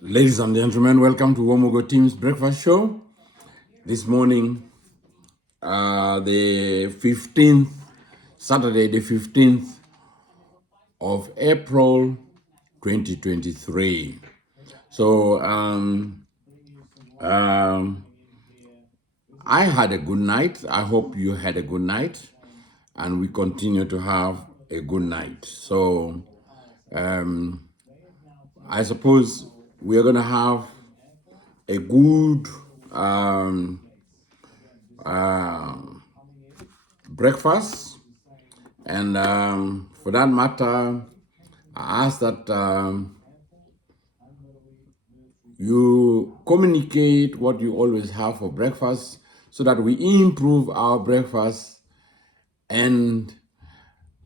Ladies and gentlemen, welcome to Womogi Team's Breakfast Show. This morning, the 15th, Saturday, the 15th of April, 2023. So, I had a good night. I hope you had a good night, and we continue to have a good night. So, I suppose we are going to have a good breakfast. And for that matter, I ask that you communicate what you always have for breakfast so that we improve our breakfast. And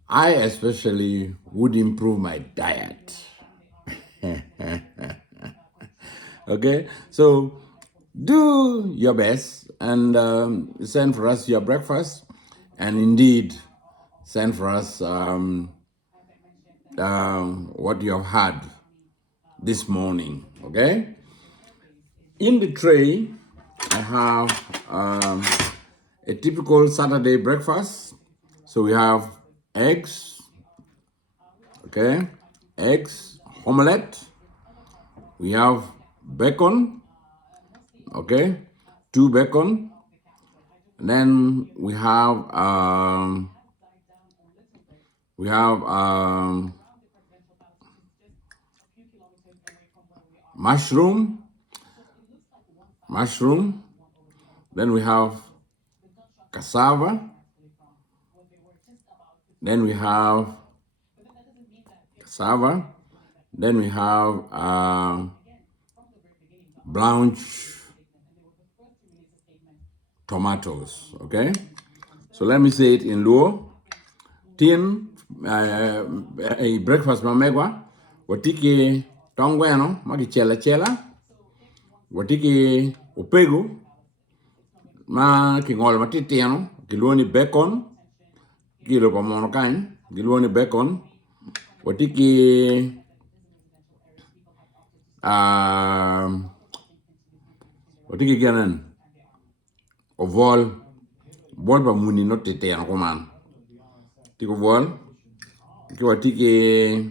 I especially would improve my diet. Okay, so do your best and send for us your breakfast, and indeed send for us what you have had this morning. Okay, in the tray I have a typical Saturday breakfast. So we have eggs, okay, eggs, omelette. We have bacon, okay, 2 bacon. And then we have mushroom. Then we have cassava. Then we have cassava. Then we have blanch tomatoes. Okay, so let me say it in Luo. Tin a breakfast mamegwa. Watiki tongweno magi chela chela. Watiki upegu ma kingol matitiano kiloni bacon kilo pa mono kan kiloni bacon. Watiki watiki ganan ovol bol ba muni no titiano koman tiko vol ki watiki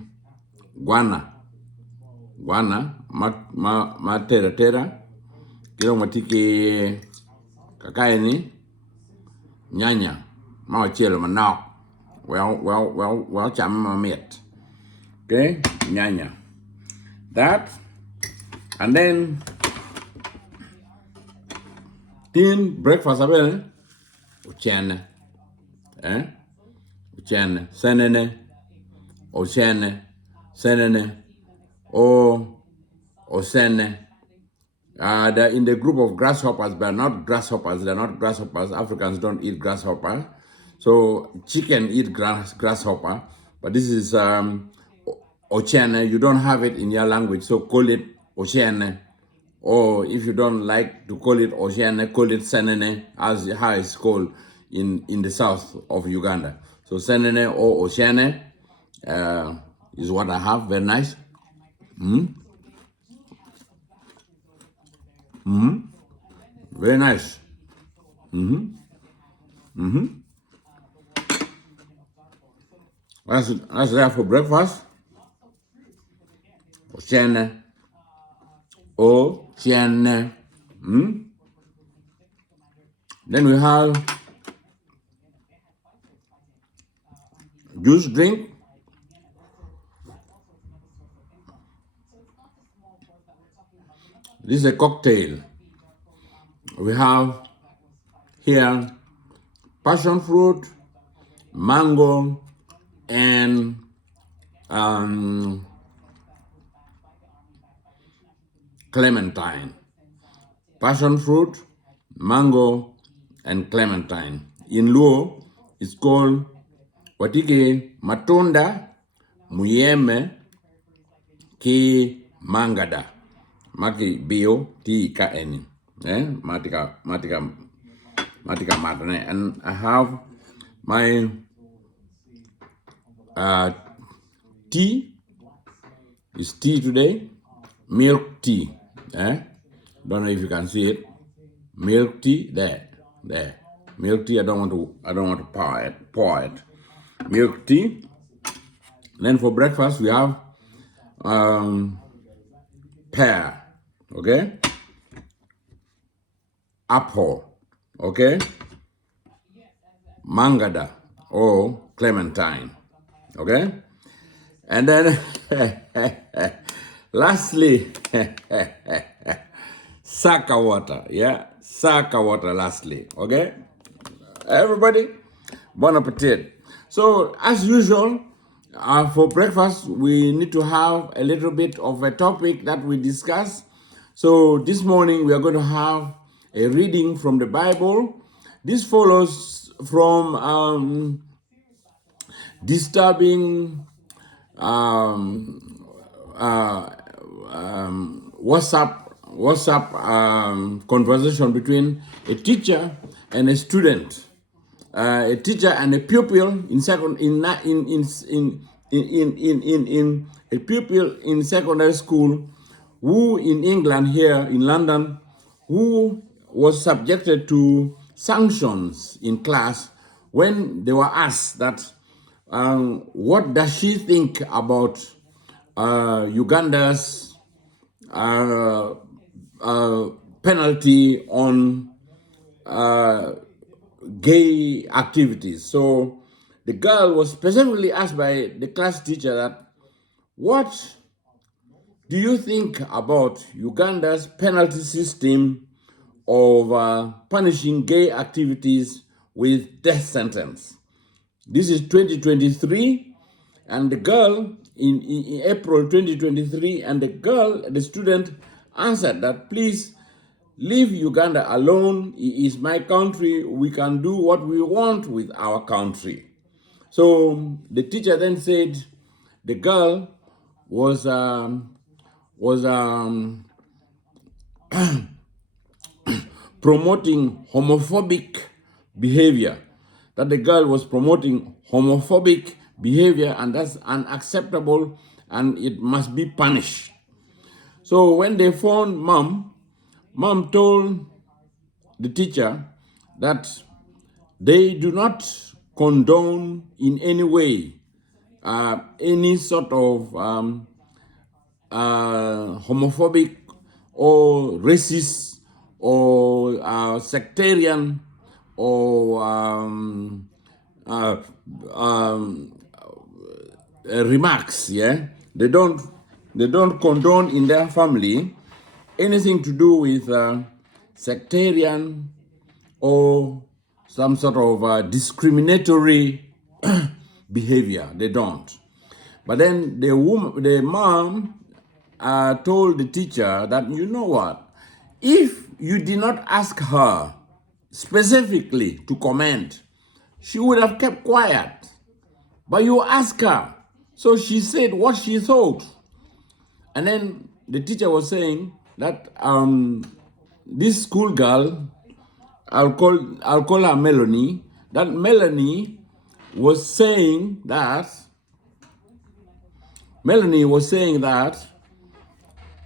guana ma tera kilo matiki kakaini nyanya ma chelo manok well cham ma met. Okay, nyanya, that, and then tin breakfast abel uchene uchene senene o sene. They're in the group of grasshoppers, but not grasshoppers. They're not grasshoppers. Africans don't eat grasshopper. So chicken eat grasshopper, but this is ochene. You don't have it in your language, so call it ochene. Or if you don't like to call it ochene, call it senene, as how it's called in the south of Uganda. So senene or ochene is what I have. Very nice. Very nice. That's there for breakfast. Ochene. Ochene. Then we have juice drink. This is a cocktail. We have here passion fruit, mango, and clementine. Passion fruit, mango, and clementine. In Luo, it's called watike matunda muyeme ki mangada. Maki bio ti ka eni. Matika matane. And I have my tea. It's tea today. milk tea. Don't know if you can see it. Milk tea, there. Milk tea. I don't want to pour it. Milk tea. Then for breakfast we have pear, okay, apple, okay, mangada or clementine, okay, and then lastly, saka water, yeah, saka water. Lastly, okay, everybody, bon appetit. So as usual, for breakfast, we need to have a little bit of a topic that we discuss. So this morning we are going to have a reading from the Bible. This follows from disturbing WhatsApp conversation between a teacher and a student. A teacher and a pupil in a pupil in secondary school, who in England, here in London, who was subjected to sanctions in class when they were asked that what does she think about Uganda's penalty on gay activities. So the girl was specifically asked by the class teacher that, what do you think about Uganda's penalty system of punishing gay activities with death sentence? This is 2023, and the girl in April 2023, and the student answered that, please leave Uganda alone. It is my country. We can do what we want with our country. So the teacher then said the girl was promoting homophobic behavior. That the girl was promoting homophobic behavior, and that's unacceptable, and it must be punished. So when they phoned mom told the teacher that they do not condone in any way any sort of homophobic or racist or sectarian or remarks. Yeah, they don't condone in their family anything to do with sectarian or some sort of discriminatory behavior. They don't. But then the mom told the teacher that, you know what, if you did not ask her specifically to comment, she would have kept quiet. But you asked her, so she said what she thought. And then the teacher was saying that this schoolgirl, I'll call her Melanie, that Melanie was saying that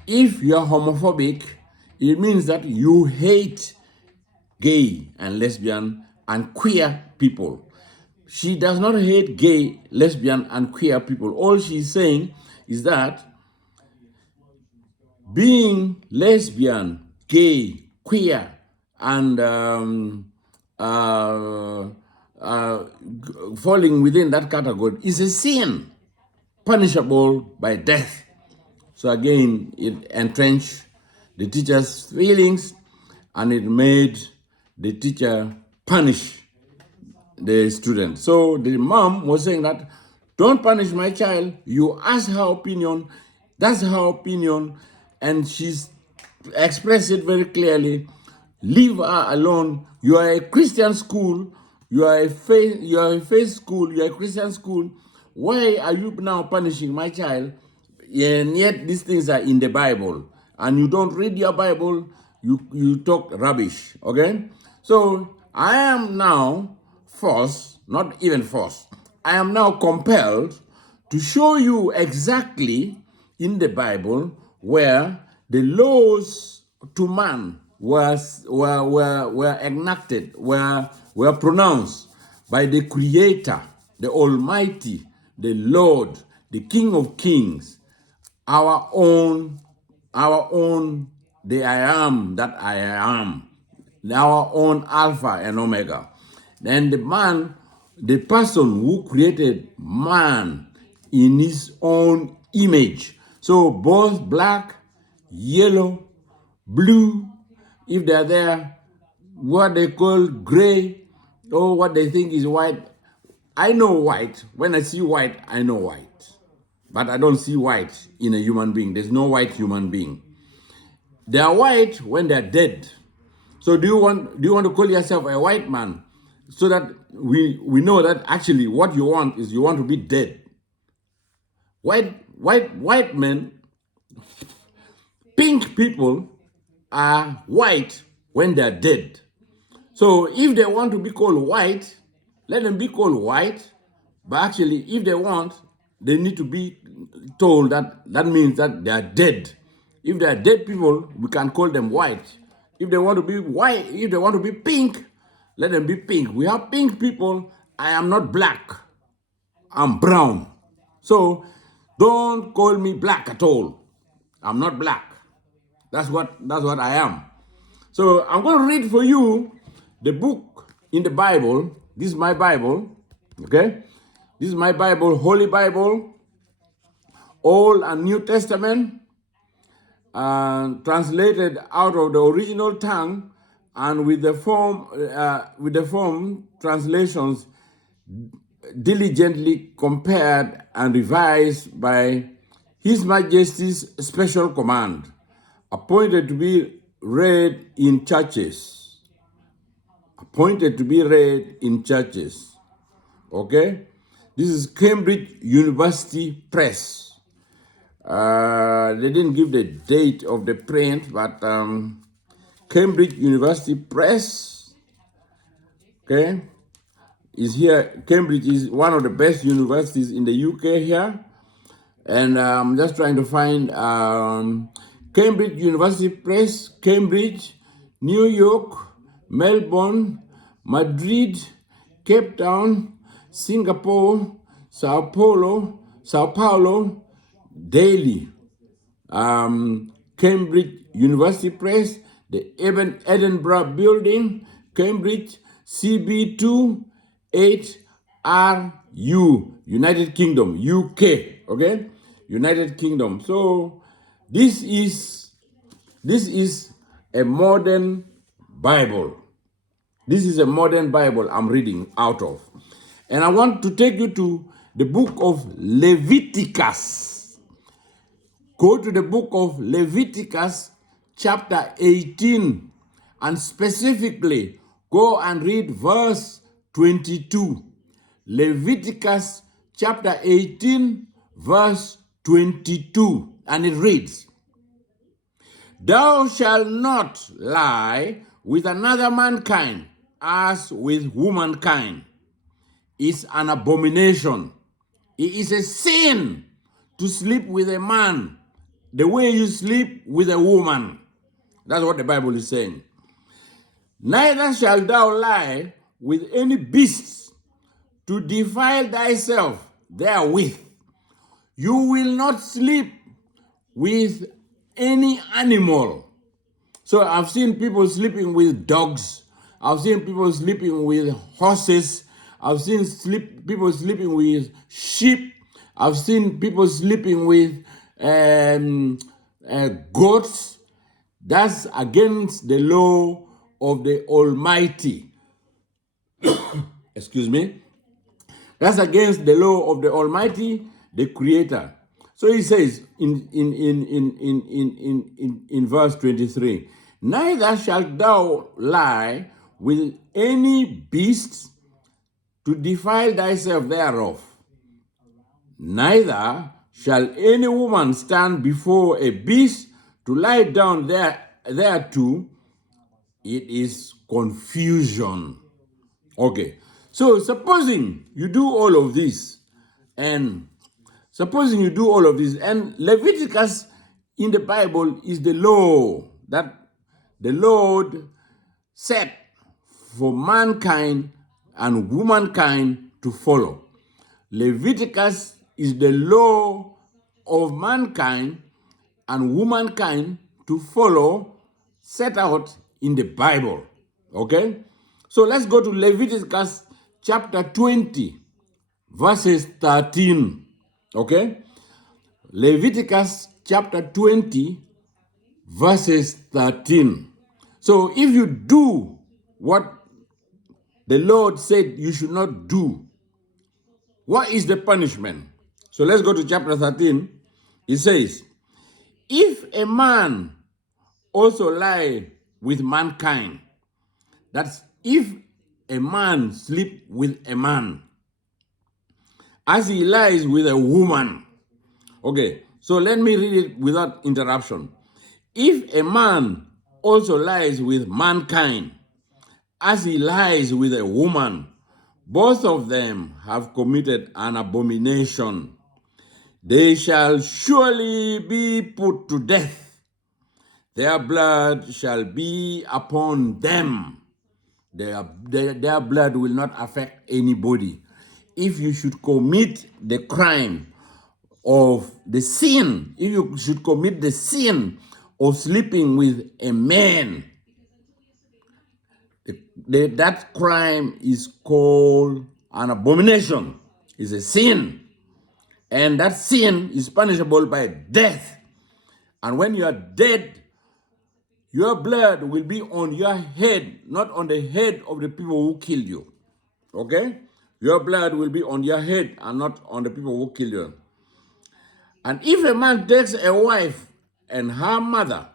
if you're homophobic, it means that you hate gay and lesbian and queer people. She does not hate gay, lesbian, and queer people. All she's saying is that being lesbian, gay, queer, and falling within that category is a sin, punishable by death. So again, it entrenched the teacher's feelings, and it made the teacher punish the student. So the mom was saying that, don't punish my child. You ask her opinion. That's her opinion. And she's expressed it very clearly. Leave her alone. You are a Christian school. You are a faith school. You are a Christian school. Why are you now punishing my child? And yet these things are in the Bible. And you don't read your Bible. You talk rubbish. Okay? So I am now forced, not even forced, I am now compelled to show you exactly in the Bible where the laws to man were enacted, were pronounced by the Creator, the Almighty, the Lord, the King of Kings, our own, the I am that I am, our own Alpha and Omega. Then the person who created man in his own image. So both black, yellow, blue, if they're there, what they call gray, or what they think is white. I know white. When I see white, I know white. But I don't see white in a human being. There's no white human being. They are white when they're dead. So do you want to call yourself a white man? So that we know that actually what you want is you want to be dead. White men, pink people are white when they're dead. So if they want to be called white, let them be called white. But actually, if they want, they need to be told that means that they are dead. If they are dead people, we can call them white. If they want to be white, if they want to be pink, let them be pink. We have pink people. I am not black. I'm brown. So don't call me black at all. I'm not black. That's what I am. So I'm going to read for you the book in the Bible. This is my Bible. Okay? This is my Bible, Holy Bible, Old and New Testament, translated out of the original tongue, and with the form translations diligently compared and revised by His Majesty's Special Command, appointed to be read in churches. Appointed to be read in churches. Okay? This is Cambridge University Press. They didn't give the date of the print, but Cambridge University Press, okay, is here. Cambridge is one of the best universities in the UK here. And I'm just trying to find Cambridge University Press, Cambridge, New York, Melbourne, Madrid, Cape Town, Singapore, Sao Paulo, Delhi, Cambridge University Press, the Edinburgh Building, Cambridge, CB2 8RU, United Kingdom, UK, okay? United Kingdom. So this is a modern Bible. This is a modern Bible I'm reading out of. And I want to take you to the book of Leviticus. Go to the book of Leviticus chapter 18 and specifically go and read verse 22. Leviticus chapter 18 verse 22, and it reads, "Thou shalt not lie with another mankind as with womankind. It's an abomination. It is a sin to sleep with a man the way you sleep with a woman." That's what the Bible is saying. "Neither shalt thou lie with any beast to defile thyself therewith. You will not sleep with any animal." So I've seen people sleeping with dogs. I've seen people sleeping with horses. I've seen people sleeping with sheep. I've seen people sleeping with goats. That's against the law of the Almighty. Excuse me. That's against the law of the Almighty, the Creator. So he says in verse 23, "Neither shalt thou lie with any beast to defile thyself thereof. Neither shall any woman stand before a beast to lie down thereto. It is confusion." Okay, so supposing you do all of this, and Leviticus in the Bible is the law that the Lord set for mankind and womankind to follow. Leviticus is the law of mankind and womankind to follow, set out in the Bible. Okay? So let's go to Leviticus chapter 20, verses 13. Okay? Leviticus chapter 20, verses 13. So if you do what the Lord said you should not do, what is the punishment? So let's go to chapter 13. It says, if a man also lie with mankind, that's if a man sleep with a man, as he lies with a woman. Okay, so let me read it without interruption. If a man also lies with mankind, as he lies with a woman, both of them have committed an abomination. They shall surely be put to death. Their blood shall be upon them. Their blood will not affect anybody. If you should commit the crime of the sin, if you should commit the sin of sleeping with a man, that crime is called an abomination. It's a sin. And that sin is punishable by death. And when you are dead, your blood will be on your head, not on the head of the people who killed you. Okay? Your blood will be on your head and not on the people who killed you. And if a man takes a wife and her mother,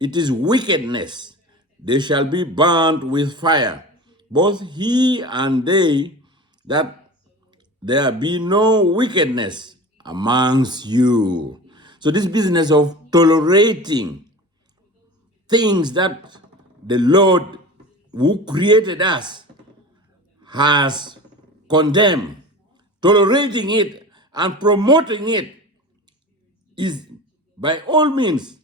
it is wickedness. They shall be burnt with fire, both he and they, that there be no wickedness amongst you. So this business of tolerating things that the Lord who created us has condemned, tolerating it and promoting it is by all means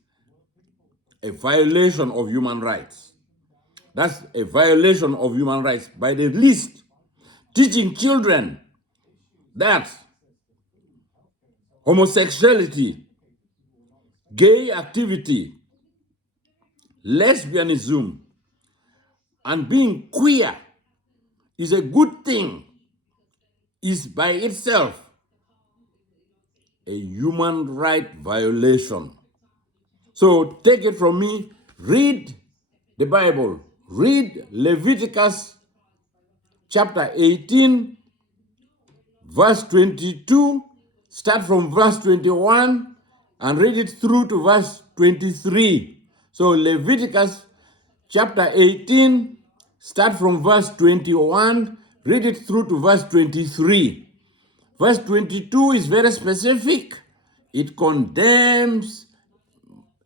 a violation of human rights. That's a violation of human rights. By the least, teaching children that homosexuality, gay activity, lesbianism, and being queer is a good thing is by itself a human right violation. So take it from me, read the Bible, read Leviticus chapter 18, verse 22, start from verse 21 and read it through to verse 23. So Leviticus chapter 18, start from verse 21, read it through to verse 23. Verse 22 is very specific. It condemns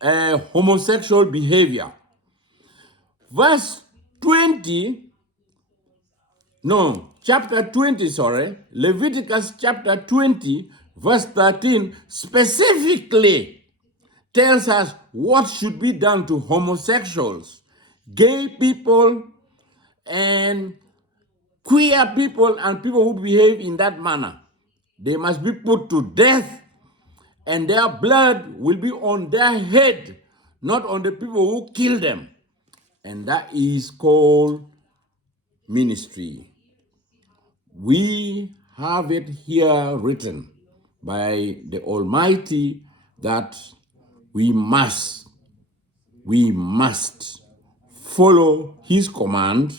homosexual behavior. Verse 20, no, chapter 20, sorry, Leviticus chapter 20, verse 13, specifically tells us what should be done to homosexuals, gay people, and queer people, and people who behave in that manner. They must be put to death, and their blood will be on their head, not on the people who kill them. And that is called ministry. We have it here written by the Almighty that we must follow his command,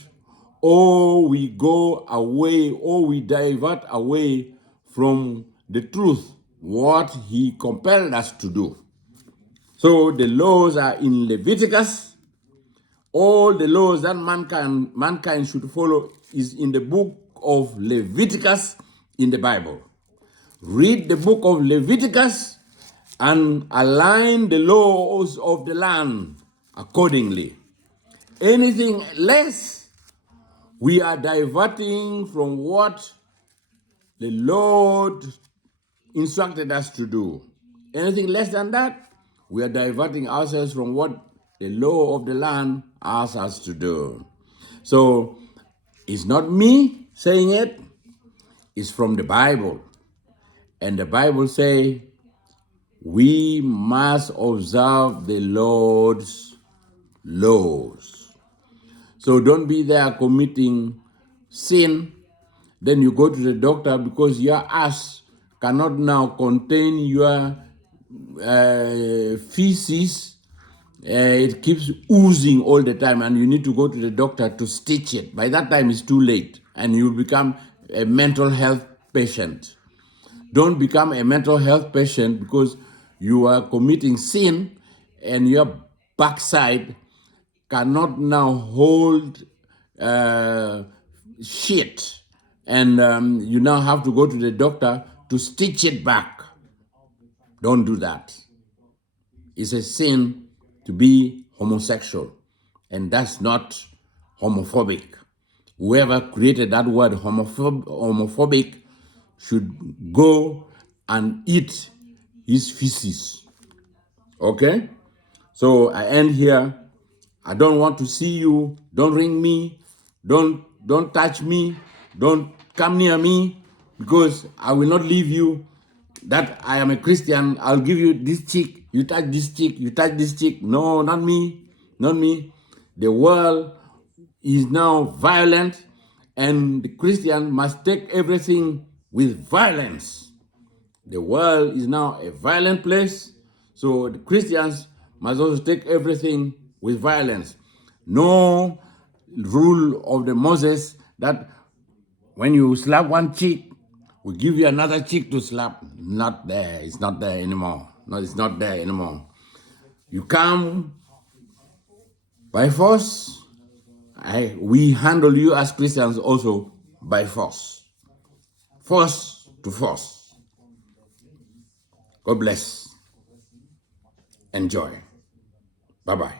or we go away, or we divert away from the truth, what he compelled us to do. So the laws are in Leviticus. All the laws that mankind should follow is in the book of Leviticus in the Bible. Read the book of Leviticus and align the laws of the land accordingly. Anything less, we are diverting from what the Lord instructed us to do. Anything less than that, We are diverting ourselves from what the law of the land asks us to do. So it's not me saying it, it's from the Bible. And the Bible says we must observe the Lord's laws. So don't be there committing sin. Then you go to the doctor because your ass cannot now contain your feces. It keeps oozing all the time, and you need to go to the doctor to stitch it. By that time, it's too late, and you become a mental health patient. Don't become a mental health patient because you are committing sin and your backside cannot now hold uh, shit. And you now have to go to the doctor to stitch it back. Don't do that. It's a sin to be homosexual, and that's not homophobic. Whoever created that word homophobic should go and eat his feces. Okay? So I end here. I don't want to see you. Don't ring me. Don't touch me. Don't come near me because I will not leave you. That I am a Christian. I'll give you this cheek. You touch this cheek. You touch this cheek. No, not me. Not me. The world is now violent, and the Christian must take everything with violence. The world is now a violent place, so the Christians must also take everything with violence. No rule of the Moses that when you slap one cheek, we give you another cheek to slap. Not there. It's not there anymore. No, it's not there anymore. You come by force. We handle you as Christians also by force. Force to force. God bless. Enjoy. Bye-bye.